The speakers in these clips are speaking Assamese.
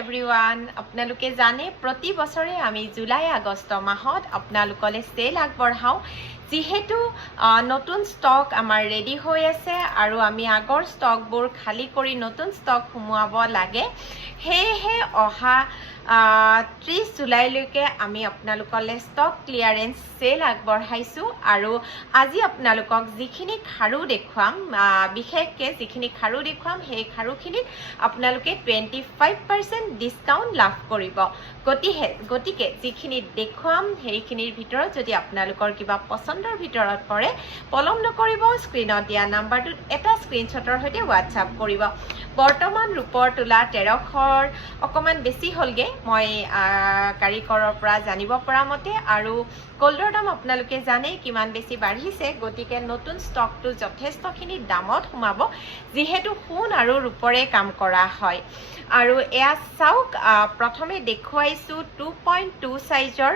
এভৰিৱান আপোনালোকে জানে প্ৰতি বছৰে আমি জুলাই আগষ্ট মাহত আপোনালোকলে সেল আগবঢ়াও যেহেতু নতুন ষ্টক আমাৰ ৰেডি হৈ আছে আৰু আমি আগৰ ষ্টকবোৰ খালি কৰি নতুন ষ্টক সোমোৱাব লাগে হেহে অহা 30 জুলাইলৈকে আমি আপোনালোকলে ষ্টক ক্লিয়াৰেন্স সেল আগবঢ়াইছো আৰু আজি আপোনালোকক যিখিনি খাৰু দেখুৱাম বিশেষকৈ যিখিনি খাৰু দেখুৱাম সেই খাৰুখিনিত আপোনালোকে 25% ডিসকাউন্ট লাভ কৰিব গতিকে যিখিনি দেখুৱাম সেইখিনিৰ ভিতৰত যদি আপোনালোকৰ কিবা পছন্দৰ ভিতৰত পৰে পলম নকৰিব স্ক্ৰিনত দিয়া নাম্বাৰটোত এটা স্ক্ৰিনশ্বটৰ সৈতে হোৱাটছআপ কৰিব বৰ্তমান ৰূপৰ তোলা 1300ৰ অকমান বেছি হলগে মই কাৰিকৰৰ পৰা জানিব পৰা মতে আৰু গোল্ডৰ দাম আপোনালোকে জানে কিমান বেছি বাঢ়িছে গতিকে নতুন ষ্টকটো যথেষ্টখিনি দামত সোমাব যেহেতু সোণ আৰু ৰূপৰে কাম কৰা হয় আৰু এয়া চাওক প্ৰথমে দেখুৱাইছো 2.2 সাইজৰ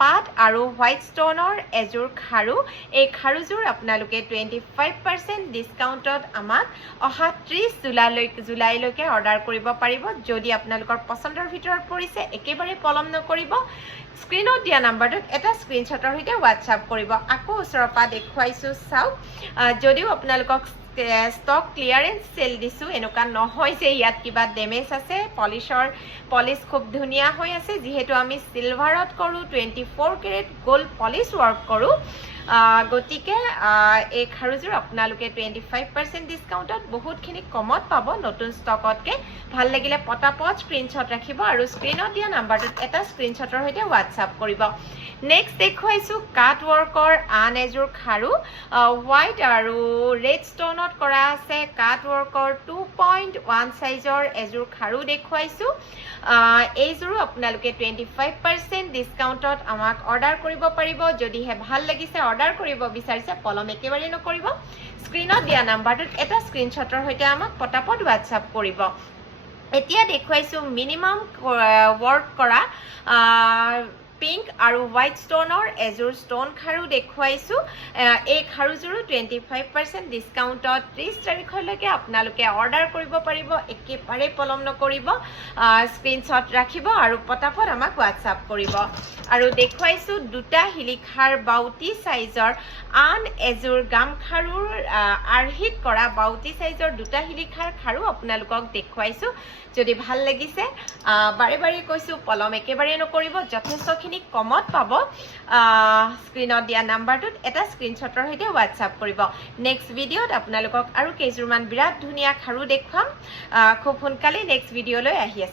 পাট আৰু হোৱাইট ষ্টনৰ এজোৰ খাৰু এই খাৰুযোৰ আপোনালোকে 25% ডিসকাউন্টত আমাক অহা 30 জুলাইলৈকে অৰ্ডাৰ কৰিব পাৰিব যদি আপোনালোকৰ পছন্দৰ ভিতৰত পৰিছে একেবাৰে পলম নকৰিব স্ক্ৰিনত দিয়া নাম্বাৰটোত এটা স্ক্ৰিনশ্বটৰ সৈতে হোৱাটছআপ কৰিব আকৌ ওচৰৰ পৰা দেখুৱাইছো চাওক যদিও আপোনালোকক ষ্টক ক্লিয়াৰেন্স সেল দিছো এনেকুৱা নহয় যে ইয়াত কিবা ডেমেজ আছে পলিশ খুব ধুনিয়া হৈ আছে যেহেতু আমি সিলভাৰত কৰো 24 ক্যাৰেট গোল্ড পলিশ ওয়াৰ্ক কৰো গতিকে এই খাৰুযোৰ আপোনালোকে 25% ডিসকাউন্টত বহুতখিনি কমত পাব নতুন ষ্টকতকে ভাল লাগিলে পটাপট স্ক্ৰিনশ্বট ৰাখিব আৰু স্ক্ৰিনত দিয়া নাম্বাৰটোত এটা স্ক্ৰিনশ্বটৰ সৈতে হোৱাটছআপ কৰিব নেক্সট দেখুৱাইছো কাট ওয়াৰ্কৰ আন এজোৰ খাৰু হোৱাইট আৰু ৰেড ষ্টনত কৰা আছে কাট ওয়াৰ্কৰ 2.1 সাইজৰ এজোৰ খাৰু দেখুৱাইছো এইজোৰো আপোনালোকে 25% ডিসকাউন্টত আমাক অৰ্ডাৰ কৰিব পাৰিব যদিহে ভাল লাগিছে অৰ্ডাৰ কৰিব বিচাৰিছে পলম একেবাৰে নকৰিব স্ক্ৰিনত দিয়া নাম্বাৰটোত এটা স্ক্ৰিনশ্বটৰ সৈতে আমাক পটাপট হোৱাটছআপ কৰিব এতিয়া দেখুৱাইছো মিনিমাম ওয়াৰ্ক কৰা পিংক আৰু হোৱাইট ষ্টনৰ এজোৰ ষ্টন খাৰু দেখুৱাইছো এই খাৰুযোৰো 25% ডিসকাউন্টত 30 তাৰিখলৈকে আপোনালোকে অৰ্ডাৰ কৰিব পাৰিব একেবাৰে পলম নকৰিব স্ক্ৰিনশ্বট ৰাখিব আৰু পটাপট আমাক হোৱাটছআপ কৰিব আৰু দেখুৱাইছো দুটা হিলিখাৰ 32 সাইজৰ আন এজোৰ গামখাৰুৰ আৰহিত কৰা 32 সাইজৰ দুটা হিলিখাৰ খাৰু আপোনালোকক দেখুৱাইছো যদি ভাল লাগিছে বাৰে বাৰে কৈছো পলম একেবাৰে নকৰিব যথেষ্টখিনি কমত পাব স্ক্ৰিনত দিয়া নাম্বাৰটোত এটা স্ক্ৰিনশ্বটৰ সৈতে হোৱাটছআপ কৰিব নেক্সট ভিডিঅ'ত আপোনালোকক আৰু কেইজোৰমান বিৰাট ধুনিয়া খাৰু দেখুৱাম খুব সোনকালে নেক্সট ভিডিঅ'লৈ আহি আছো